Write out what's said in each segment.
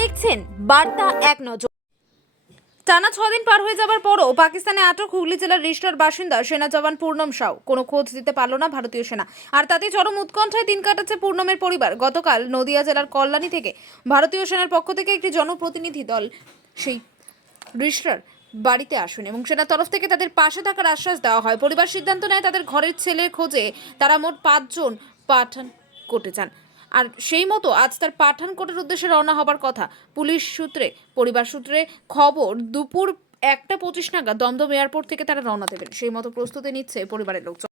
দেখছেন বার্তা এক নজর। টানা ছদিন পার হয়ে যাবার পরও পাকিস্তানে আটক হুগলি জেলার রিষ্টার বাসিন্দা সেনা জওয়ান পূর্ণম সাউ। কোনো খোঁজ দিতে পারল না ভারতীয় সেনা। আর তাতে চরম উৎকণ্ঠায় দিন কাটাচ্ছে পূর্ণমের পরিবার। গতকাল নদিয়া জেলার কল্যাণী থেকে ভারতীয় সেনার পক্ষ থেকে একটি জনপ্রতিনিধি দল সেই রিষ্টার বাড়িতে আসুন এবং সেনার তরফ থেকে তাদের পাশে থাকার আশ্বাস দেওয়া হয়। পরিবার সিদ্ধান্ত নেয় তাদের ঘরের ছেলের খোঁজে তারা মোট পাঁচজন পাঠান কোর্টে যান। আর সেই মতো আজ তার পাঠানকোটের উদ্দেশ্যে রওনা হবার কথা। পুলিশ সূত্রে, পরিবার সূত্রে খবর, দুপুর একটা পঁচিশ নাগাদ দমদম এয়ারপোর্ট থেকে তারা রওনা দেবেন। সেই মতো প্রস্তুতি নিচ্ছে পরিবারের লোকজন।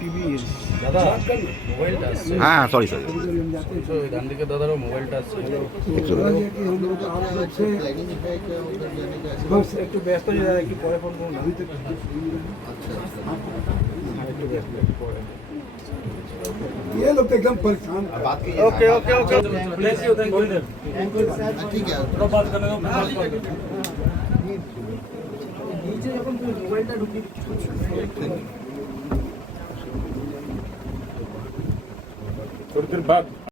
ऐसा बात नहीं की नहीं দাদা মোবাইলটা আসছে टीवी দাদা মোবাইলটা আসছে হ্যাঁ সরি সরি कभी कभी हम जाते हैं তো ওই ডান দিকে দাদারও মোবাইলটা আসছে तो बोला गया कि हम लोग आप लोग से बस एक तो व्यस्त हो जाए कि परे फोन करूँ अभी तक ये लोग तो एकदम परेशान हैं। बात की okay okay okay thank you thank you ठीक है थोड़ा बात करने दो बात कर नीचे যখন তুমি মোবাইলটা ঢুকিয়ে थोड़ी perturbado.